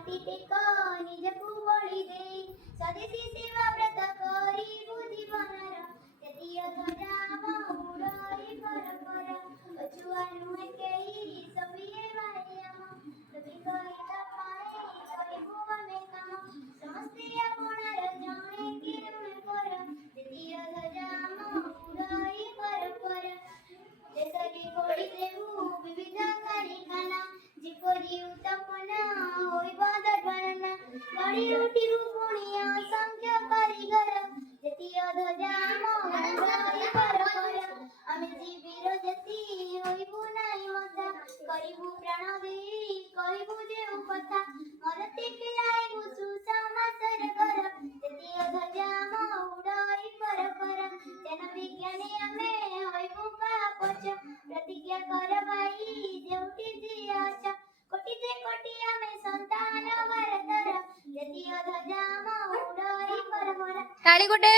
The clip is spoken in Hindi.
जाती टेक निजकु बळी दे स्वदेशी सेवा व्रत करी बुद्धिमानर जतीय ध्वजा उड़ाई पर अछुआनु केई सविये वायम तभी कहिता पाए करी भुवन काम समस्ते अपनार जाने किरण कर जतीय ध्वजा उड़ाई पर देशरी कोड़ी देवु विविध कारिखाना जिपरी उत्पन्न होइबा दर्पणना गड़ी उठिबु पुण्य संख्य कारीगर जतीय ध्वजा उड़ाई पर आमे जीवीर जति होइबु नाई मजा करिबु प्राण देई कहिबु जेउ कथा मरते खिलाइबु सुसमाचार कर जतीय ध्वजा उड़ाई पर जन विज्ञानी आमे होइबु पापच प्रतिज्ञा कर भाई जेउटी जियाच कोटिते कोटि आमे संतान वरतर जतीय ध्वजा उड़ाई पर ताली कोटे।